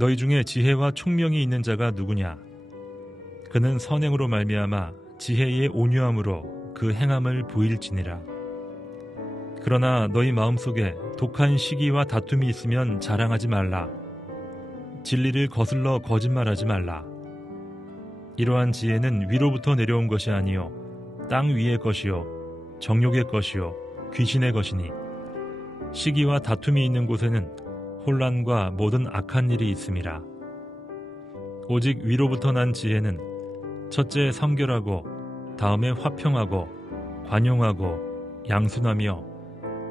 너희 중에 지혜와 총명이 있는 자가 누구냐? 그는 선행으로 말미암아 지혜의 온유함으로 그 행함을 보일지니라. 그러나 너희 마음속에 독한 시기와 다툼이 있으면 자랑하지 말라. 진리를 거슬러 거짓말하지 말라. 이러한 지혜는 위로부터 내려온 것이 아니요 땅 위의 것이요 정욕의 것이요 귀신의 것이니 시기와 다툼이 있는 곳에는 혼란과 모든 악한 일이 있음이라. 오직 위로부터 난 지혜는 첫째 성결하고 다음에 화평하고 관용하고 양순하며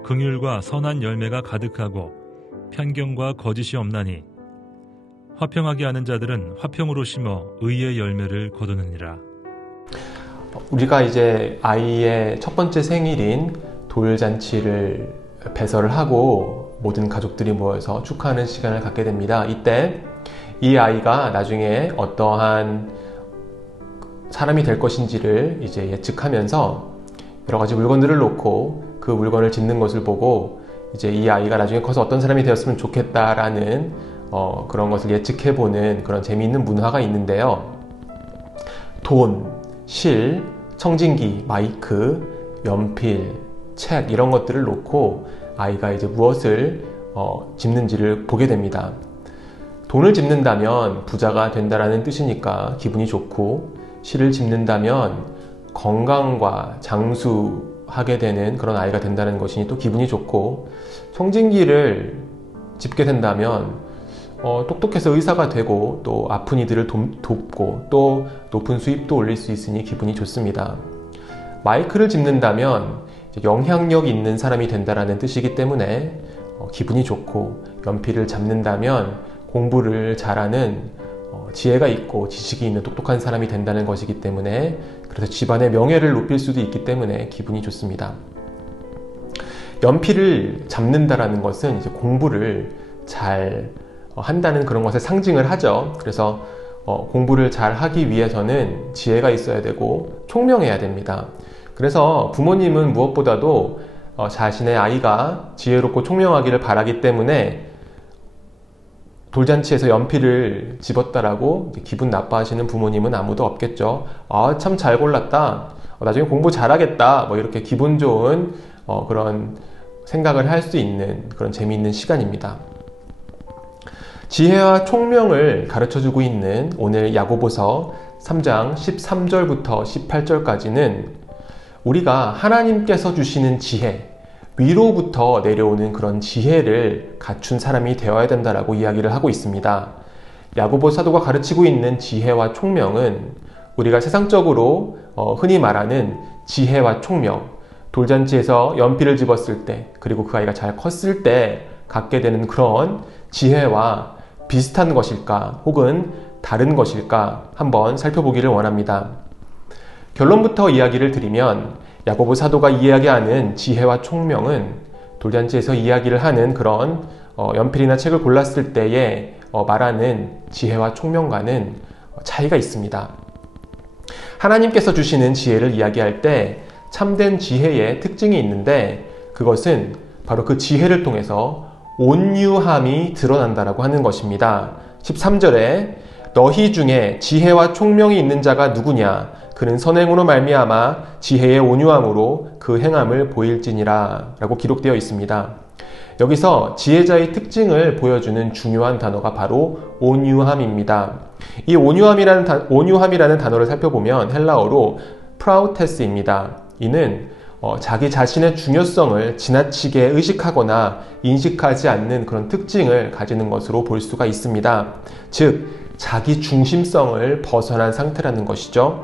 긍휼과 선한 열매가 가득하고 편견과 거짓이 없나니 화평하게 하는 자들은 화평으로 심어 의의 열매를 거두느니라. 우리가 이제 아이의 첫 번째 생일인 돌잔치를 배설을 하고 모든 가족들이 모여서 축하하는 시간을 갖게 됩니다. 이때 이 아이가 나중에 어떠한 사람이 될 것인지를 이제 예측하면서 여러 가지 물건들을 놓고 그 물건을 짓는 것을 보고 이제 이 아이가 나중에 커서 어떤 사람이 되었으면 좋겠다라는 그런 것을 예측해보는 그런 재미있는 문화가 있는데요. 돈, 실, 청진기, 마이크, 연필, 책 이런 것들을 놓고 아이가 이제 무엇을 집는지를 보게 됩니다. 돈을 집는다면 부자가 된다라는 뜻이니까 기분이 좋고, 실을 집는다면 건강과 장수하게 되는 그런 아이가 된다는 것이니 또 기분이 좋고, 청진기를 집게 된다면 똑똑해서 의사가 되고 또 아픈 이들을 돕고 또 높은 수입도 올릴 수 있으니 기분이 좋습니다. 마이크를 집는다면 영향력 있는 사람이 된다라는 뜻이기 때문에 기분이 좋고, 연필을 잡는다면 공부를 잘하는 지혜가 있고 지식이 있는 똑똑한 사람이 된다는 것이기 때문에, 그래서 집안의 명예를 높일 수도 있기 때문에 기분이 좋습니다. 연필을 잡는다라는 것은 이제 공부를 잘 한다는 그런 것을 상징을 하죠. 그래서 공부를 잘 하기 위해서는 지혜가 있어야 되고 총명해야 됩니다. 그래서 부모님은 무엇보다도 자신의 아이가 지혜롭고 총명하기를 바라기 때문에 돌잔치에서 연필을 집었다라고 기분 나빠하시는 부모님은 아무도 없겠죠. 아, 참 잘 골랐다. 나중에 공부 잘하겠다. 뭐 이렇게 기분 좋은 그런 생각을 할 수 있는 그런 재미있는 시간입니다. 지혜와 총명을 가르쳐주고 있는 오늘 야고보서 3장 13절부터 18절까지는 우리가 하나님께서 주시는 지혜, 위로부터 내려오는 그런 지혜를 갖춘 사람이 되어야 된다라고 이야기를 하고 있습니다. 야고보 사도가 가르치고 있는 지혜와 총명은 우리가 세상적으로 흔히 말하는 지혜와 총명, 돌잔치에서 연필을 집었을 때, 그리고 그 아이가 잘 컸을 때 갖게 되는 그런 지혜와 비슷한 것일까, 혹은 다른 것일까 한번 살펴보기를 원합니다. 결론부터 이야기를 드리면, 야고보 사도가 이야기하는 지혜와 총명은 돌잔치에서 이야기를 하는 그런 연필이나 책을 골랐을 때에 말하는 지혜와 총명과는 차이가 있습니다. 하나님께서 주시는 지혜를 이야기할 때 참된 지혜의 특징이 있는데, 그것은 바로 그 지혜를 통해서 온유함이 드러난다라고 하는 것입니다. 13절에 너희 중에 지혜와 총명이 있는 자가 누구냐? 그는 선행으로 말미암아 지혜의 온유함으로 그 행함을 보일지니라 라고 기록되어 있습니다. 여기서 지혜자의 특징을 보여주는 중요한 단어가 바로 온유함입니다. 이 온유함이라는 단어를 살펴보면 헬라어로 프라우테스입니다. 이는 자기 자신의 중요성을 지나치게 의식하거나 인식하지 않는 그런 특징을 가지는 것으로 볼 수가 있습니다. 즉, 자기 중심성을 벗어난 상태라는 것이죠.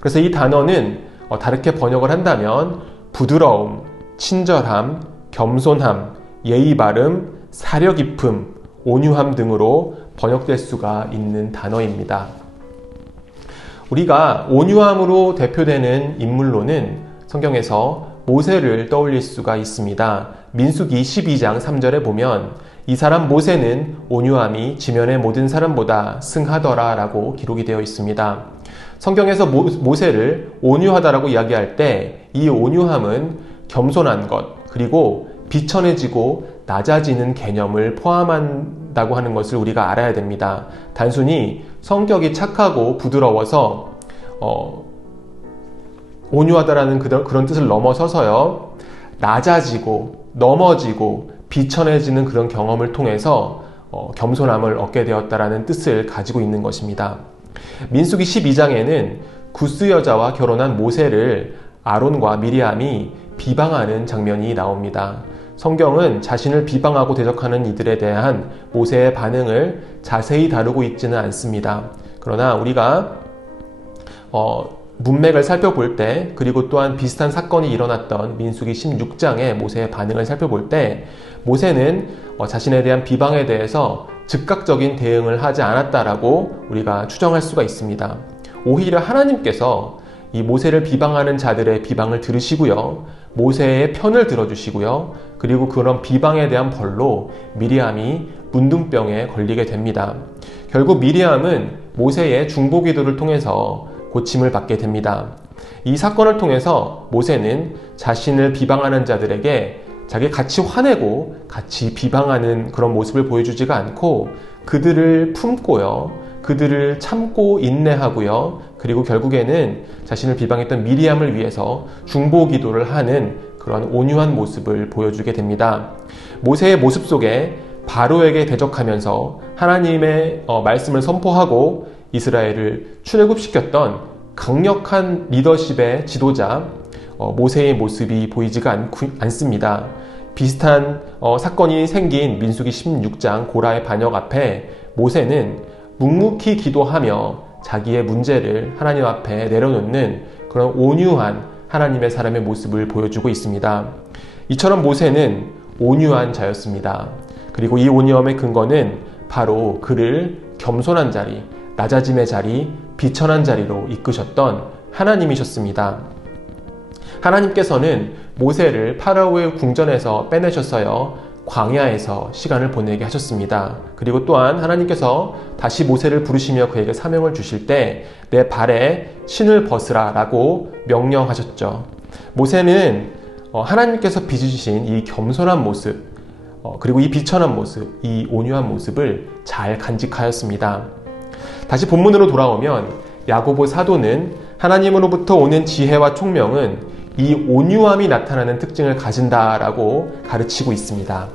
그래서 이 단어는 다르게 번역을 한다면 부드러움, 친절함, 겸손함, 예의 바름, 사려 깊음, 온유함 등으로 번역될 수가 있는 단어입니다. 우리가 온유함으로 대표되는 인물로는 성경에서 모세를 떠올릴 수가 있습니다. 민수기 12장 3절에 보면 이 사람 모세는 온유함이 지면의 모든 사람보다 승하더라 라고 기록이 되어 있습니다. 성경에서 모세를 온유하다라고 이야기할 때 이 온유함은 겸손한 것, 그리고 비천해지고 낮아지는 개념을 포함한다고 하는 것을 우리가 알아야 됩니다. 단순히 성격이 착하고 부드러워서 온유하다라는 그런 뜻을 넘어서서요, 낮아지고 넘어지고 비천해지는 그런 경험을 통해서 겸손함을 얻게 되었다라는 뜻을 가지고 있는 것입니다. 민수기 12장에는 구스 여자와 결혼한 모세를 아론과 미리암이 비방하는 장면이 나옵니다. 성경은 자신을 비방하고 대적하는 이들에 대한 모세의 반응을 자세히 다루고 있지는 않습니다. 그러나 우리가 문맥을 살펴볼 때, 그리고 또한 비슷한 사건이 일어났던 민수기 16장의 모세의 반응을 살펴볼 때, 모세는 자신에 대한 비방에 대해서 즉각적인 대응을 하지 않았다라고 우리가 추정할 수가 있습니다. 오히려 하나님께서 이 모세를 비방하는 자들의 비방을 들으시고요, 모세의 편을 들어주시고요, 그리고 그런 비방에 대한 벌로 미리암이 문둥병에 걸리게 됩니다. 결국 미리암은 모세의 중보기도를 통해서 고침을 받게 됩니다. 이 사건을 통해서 모세는 자신을 비방하는 자들에게 자기 같이 화내고 같이 비방하는 그런 모습을 보여주지가 않고 그들을 품고요. 그들을 참고 인내하고요. 그리고 결국에는 자신을 비방했던 미리암을 위해서 중보 기도를 하는 그런 온유한 모습을 보여주게 됩니다. 모세의 모습 속에 바로에게 대적하면서 하나님의 말씀을 선포하고 이스라엘을 출애굽시켰던 강력한 리더십의 지도자 모세의 모습이 보이지가 않습니다. 비슷한 사건이 생긴 민수기 16장 고라의 반역 앞에 모세는 묵묵히 기도하며 자기의 문제를 하나님 앞에 내려놓는 그런 온유한 하나님의 사람의 모습을 보여주고 있습니다. 이처럼 모세는 온유한 자였습니다. 그리고 이 온유함의 근거는 바로 그를 겸손한 자리, 낮아짐의 자리, 비천한 자리로 이끄셨던 하나님이셨습니다. 하나님께서는 모세를 파라오의 궁전에서 빼내셨어요. 광야에서 시간을 보내게 하셨습니다. 그리고 또한 하나님께서 다시 모세를 부르시며 그에게 사명을 주실 때 내 발에 신을 벗으라 라고 명령하셨죠. 모세는 하나님께서 빚으신 이 겸손한 모습 그리고 이 비천한 모습, 이 온유한 모습을 잘 간직하였습니다. 다시 본문으로 돌아오면 야고보 사도는 하나님으로부터 오는 지혜와 총명은 이 온유함이 나타나는 특징을 가진다라고 가르치고 있습니다.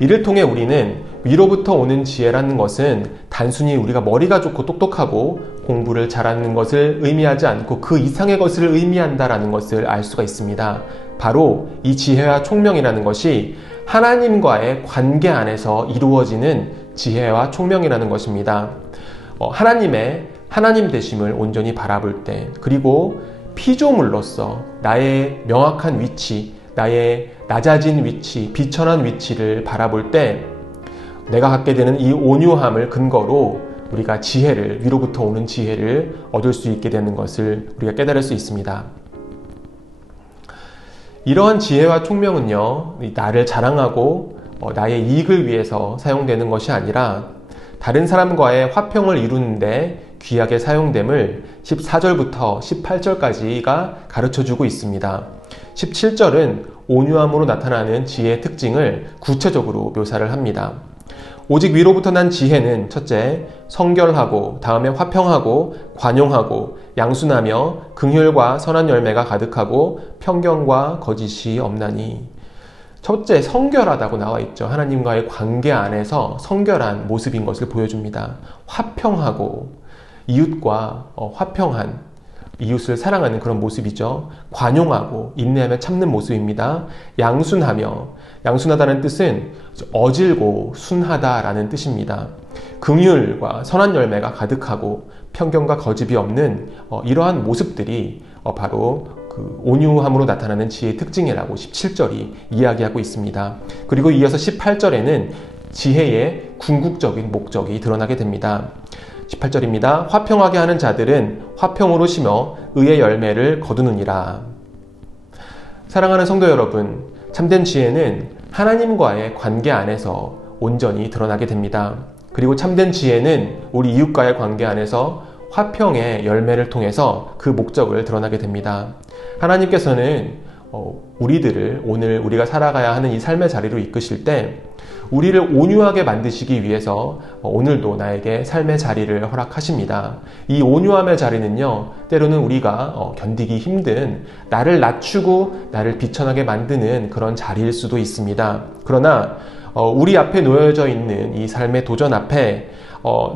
이를 통해 우리는 위로부터 오는 지혜라는 것은 단순히 우리가 머리가 좋고 똑똑하고 공부를 잘하는 것을 의미하지 않고 그 이상의 것을 의미한다라는 것을 알 수가 있습니다. 바로 이 지혜와 총명이라는 것이 하나님과의 관계 안에서 이루어지는 지혜와 총명이라는 것입니다. 하나님의 하나님 되심을 온전히 바라볼 때, 그리고 피조물로서 나의 명확한 위치, 나의 낮아진 위치, 비천한 위치를 바라볼 때 내가 갖게 되는 이 온유함을 근거로 우리가 지혜를, 위로부터 오는 지혜를 얻을 수 있게 되는 것을 우리가 깨달을 수 있습니다. 이러한 지혜와 총명은요, 나를 자랑하고 나의 이익을 위해서 사용되는 것이 아니라 다른 사람과의 화평을 이루는데 귀하게 사용됨을 14절부터 18절까지가 가르쳐주고 있습니다. 17절은 온유함으로 나타나는 지혜의 특징을 구체적으로 묘사를 합니다. 오직 위로부터 난 지혜는 첫째, 성결하고 다음에 화평하고 관용하고 양순하며 긍휼과 선한 열매가 가득하고 편견과 거짓이 없나니. 첫째, 성결하다고 나와 있죠. 하나님과의 관계 안에서 성결한 모습인 것을 보여줍니다. 화평하고 이웃과 화평한, 이웃을 사랑하는 그런 모습이죠. 관용하고 인내하며 참는 모습입니다. 양순하며, 양순하다는 뜻은 어질고 순하다라는 뜻입니다. 긍휼과 선한 열매가 가득하고 편견과 거짓이 없는 이러한 모습들이 바로 그 온유함으로 나타나는 지혜의 특징이라고 17절이 이야기하고 있습니다. 그리고 이어서 18절에는 지혜의 궁극적인 목적이 드러나게 됩니다. 18절입니다. 화평하게 하는 자들은 화평으로 심어 의의 열매를 거두느니라. 사랑하는 성도 여러분, 참된 지혜는 하나님과의 관계 안에서 온전히 드러나게 됩니다. 그리고 참된 지혜는 우리 이웃과의 관계 안에서 화평의 열매를 통해서 그 목적을 드러나게 됩니다. 하나님께서는 우리들을 오늘 우리가 살아가야 하는 이 삶의 자리로 이끄실 때 우리를 온유하게 만드시기 위해서 오늘도 나에게 삶의 자리를 허락하십니다. 이 온유함의 자리는요, 때로는 우리가 견디기 힘든, 나를 낮추고 나를 비천하게 만드는 그런 자리일 수도 있습니다. 그러나 우리 앞에 놓여져 있는 이 삶의 도전 앞에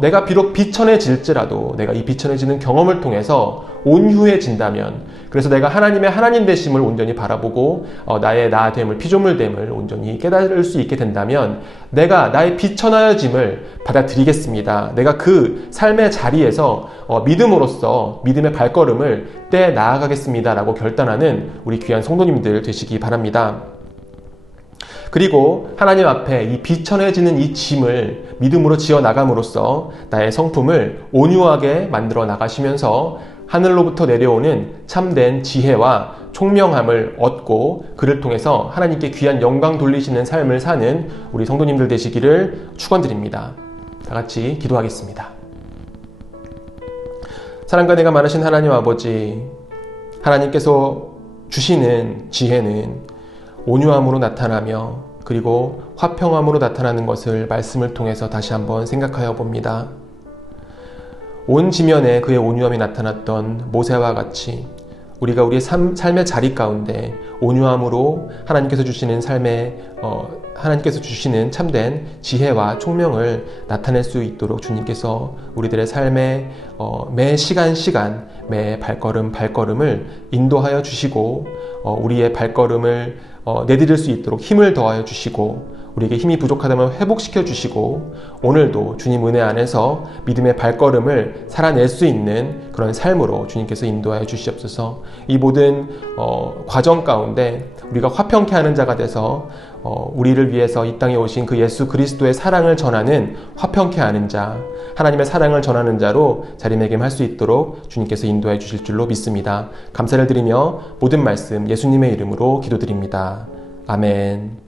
내가 비록 비천해질지라도 내가 이 비천해지는 경험을 통해서 온유해진다면, 그래서 내가 하나님의 하나님 되심을 온전히 바라보고 나의 나됨을, 피조물됨을 온전히 깨달을 수 있게 된다면 내가 나의 비천하여짐을 받아들이겠습니다. 내가 그 삶의 자리에서 믿음으로써 믿음의 발걸음을 떼 나아가겠습니다 라고 결단하는 우리 귀한 성도님들 되시기 바랍니다. 그리고 하나님 앞에 이 비천해지는 이 짐을 믿음으로 지어 나감으로써 나의 성품을 온유하게 만들어 나가시면서 하늘로부터 내려오는 참된 지혜와 총명함을 얻고 그를 통해서 하나님께 귀한 영광 돌리시는 삶을 사는 우리 성도님들 되시기를 축원드립니다. 다 같이 기도하겠습니다. 사랑과 은혜가 많으신 하나님 아버지, 하나님께서 주시는 지혜는 온유함으로 나타나며 그리고 화평함으로 나타나는 것을 말씀을 통해서 다시 한번 생각하여 봅니다. 온 지면에 그의 온유함이 나타났던 모세와 같이 우리가 우리의 삶의 자리 가운데 온유함으로 하나님께서 주시는 하나님께서 주시는 참된 지혜와 총명을 나타낼 수 있도록 주님께서 우리들의 삶의 매 시간 매 발걸음을 인도하여 주시고 우리의 발걸음을 내디딜 수 있도록 힘을 더하여 주시고 우리에게 힘이 부족하다면 회복시켜 주시고 오늘도 주님 은혜 안에서 믿음의 발걸음을 살아낼 수 있는 그런 삶으로 주님께서 인도하여 주시옵소서. 이 모든 과정 가운데 우리가 화평케 하는 자가 돼서 우리를 위해서 이 땅에 오신 그 예수 그리스도의 사랑을 전하는 화평케 하는 자, 하나님의 사랑을 전하는 자로 자리매김할 수 있도록 주님께서 인도해 주실 줄로 믿습니다. 감사를 드리며 모든 말씀 예수님의 이름으로 기도드립니다. 아멘.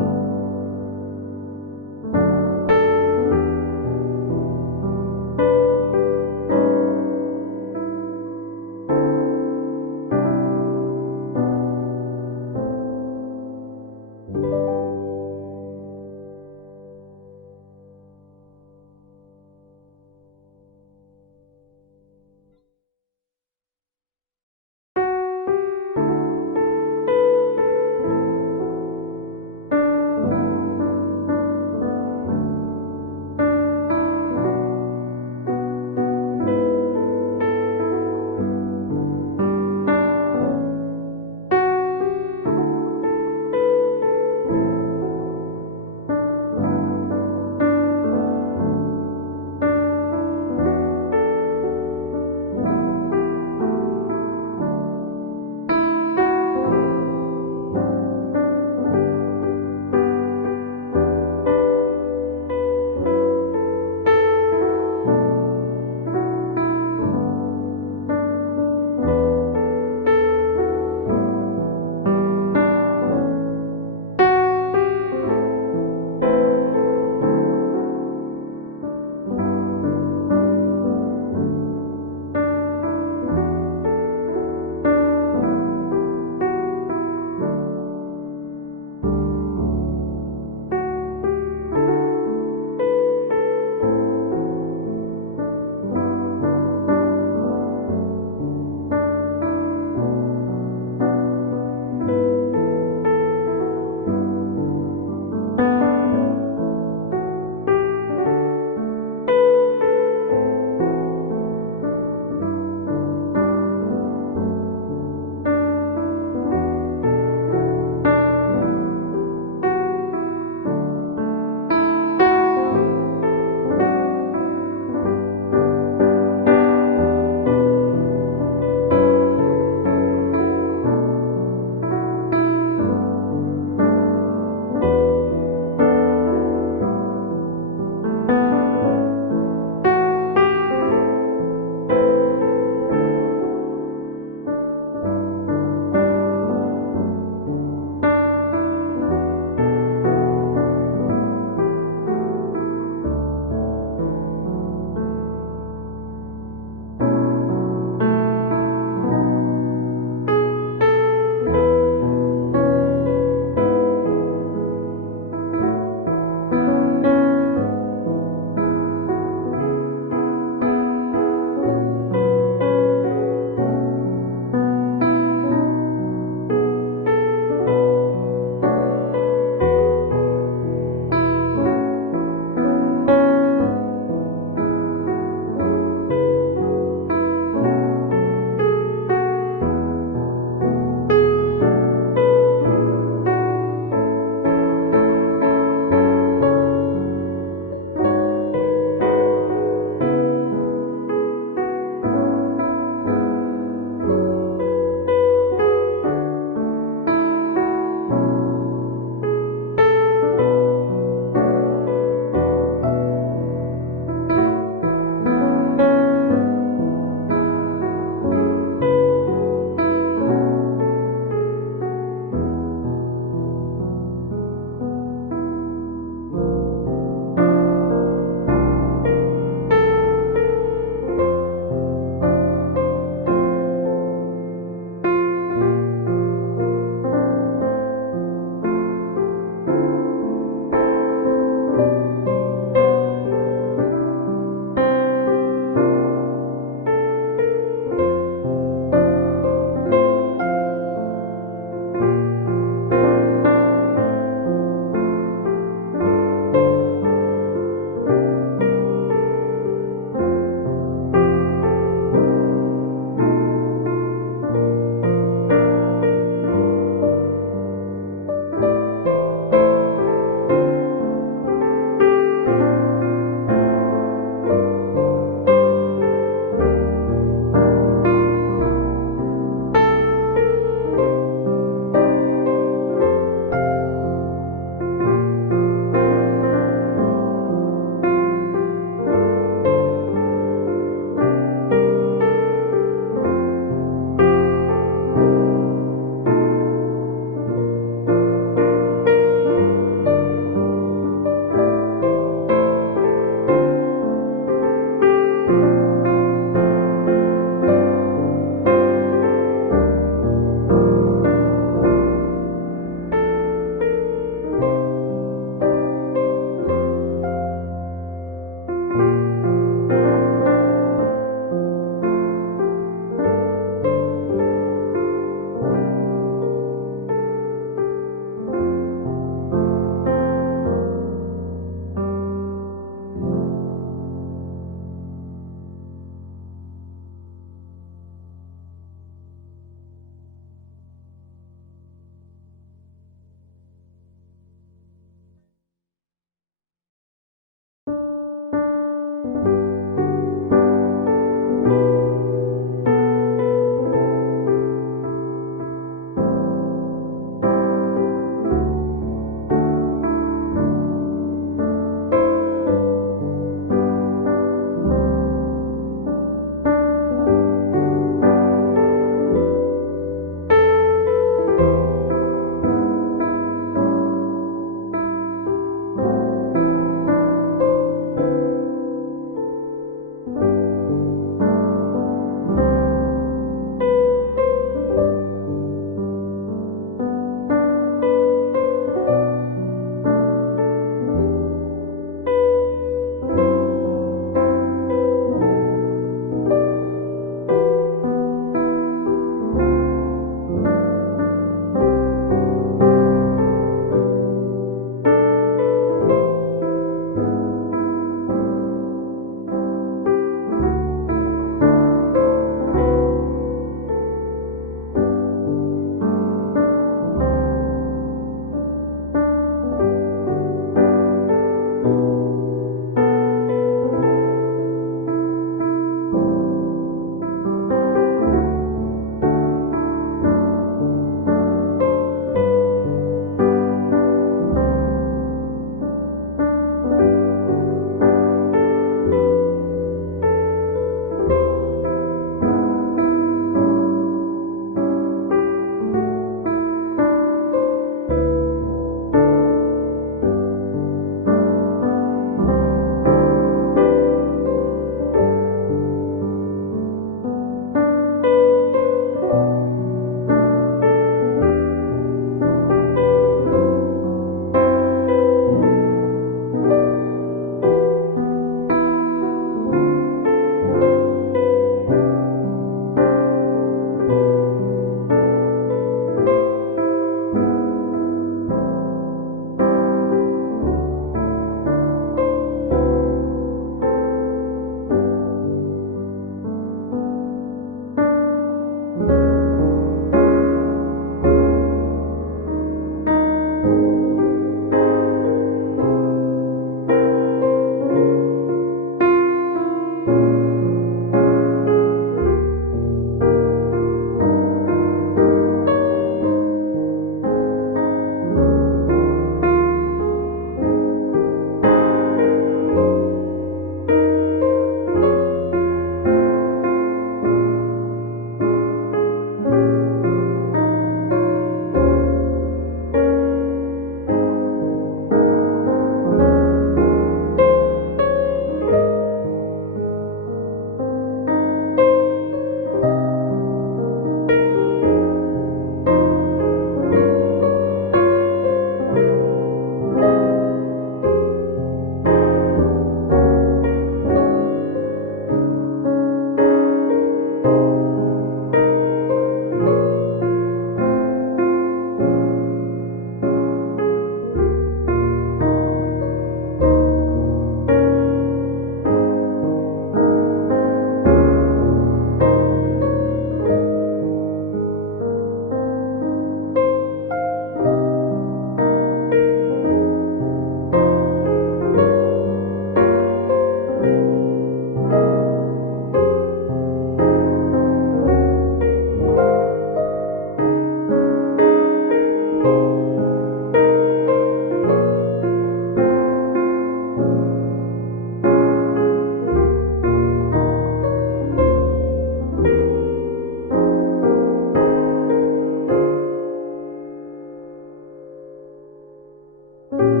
니다